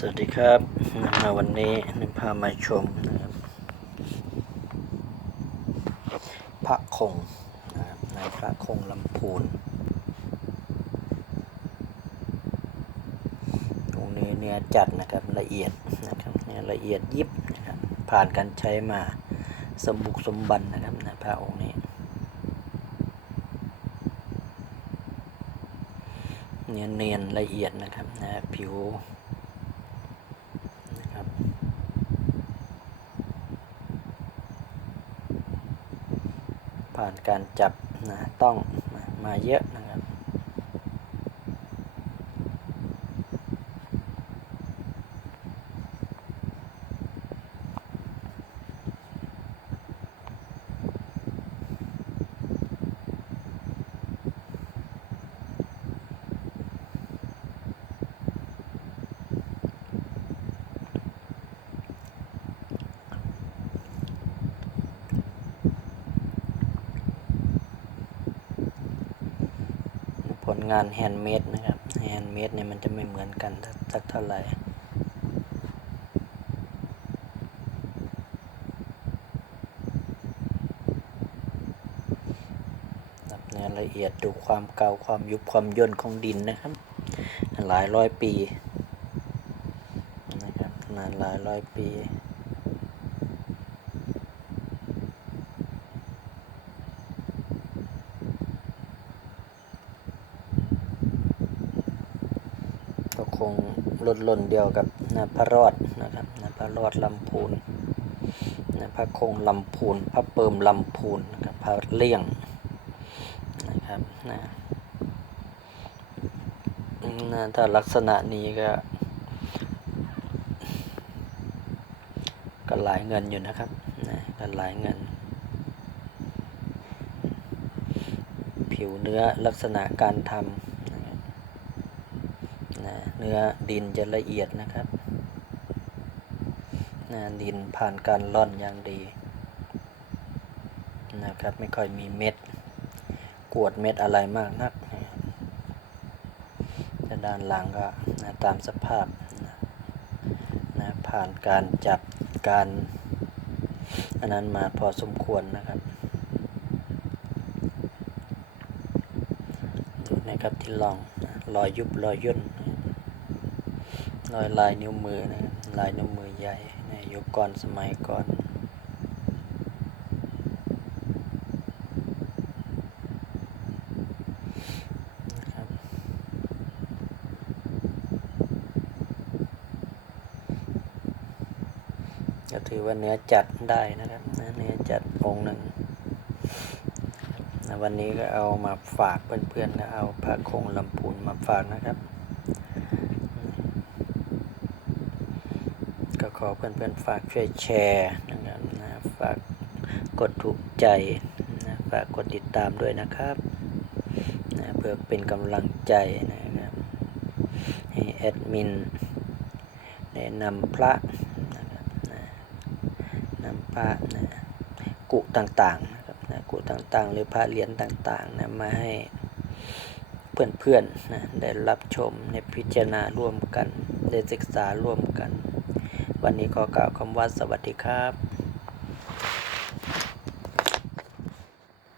สวัสดีครับมาวันนี้นึกพามาชมนะครับพระคงนะครับในพระคงลำพูนตรงนี้เนื้อจัดนะครับละเอียดนะครับเนื้อละเอียดยิบนะครับผ่านการใช้มาสมบุกสมบันนะครับในพระองค์นี้เนียนเนียนละเอียดนะครับนะผิว นะครับผ่านการจับนะต้องมามาเยอะนะครับ ผล งานแฮนด์เมดนะครับแฮนด์เมดเนี่ยมันจะไม่เหมือนกันสักเท่าไหร่นับเนื้อละเอียดดูความเก่าความยุบความย่นของดินนะครับ หลายร้อยปีนะครับนานหลายร้อยปี ก็ คงลดล่นเดียวกับนะพระรอดนะครับนะพระรอดลำพูนนะพระคงลำพูน พระเปิมลำพูนนะครับพระเลี่ยงนะครับนะนะถ้าลักษณะนี้ก็ ก็หลายเงินอยู่นะครับนะก็หลายเงิน ผิวเนื้อลักษณะการทำ นะเนื้อดินจะละเอียดนะครับนะดินผ่านการร่อนอย่างดีนะครับไม่ค่อยมีเม็ดกวดเม็ดอะไรมากนักนะครับแต่ด้านหลังก็นะตามสภาพนะนะผ่านการจับการอันนั้นมาพอสมควรนะครับดูนะครับที่ลองรอยยุบรอยย่น รอยลายนิ้วมือนะครับลายนิ้วมือใหญ่ในยุคก่อนสมัยก่อนก็ถือว่าเนื้อจัดได้นะครับ เนื้อจัดองค์หนึ่งวันนี้ก็เอามาฝากเพื่อนๆนะเอาพระคงลำพูนมาฝากนะครับ ก็ขอเพื่อนๆฝากช่วยแชร์นะครับนะฝากกดถูกใจนะฝากกดติดตามด้วยนะครับนะเพื่อเป็นกำลังใจนะครับให้แอดมินแนะนำพระนะครับนะนำพระนะกุต่างๆนะครับนะกุต่างๆ หรือพระเหรียญต่างๆนะมาให้เพื่อนๆนะได้รับชมในพิจารณาร่วมกัน ได้ศึกษาร่วมกัน วันนี้ขอกล่าวคำว่าสวัสดีครับ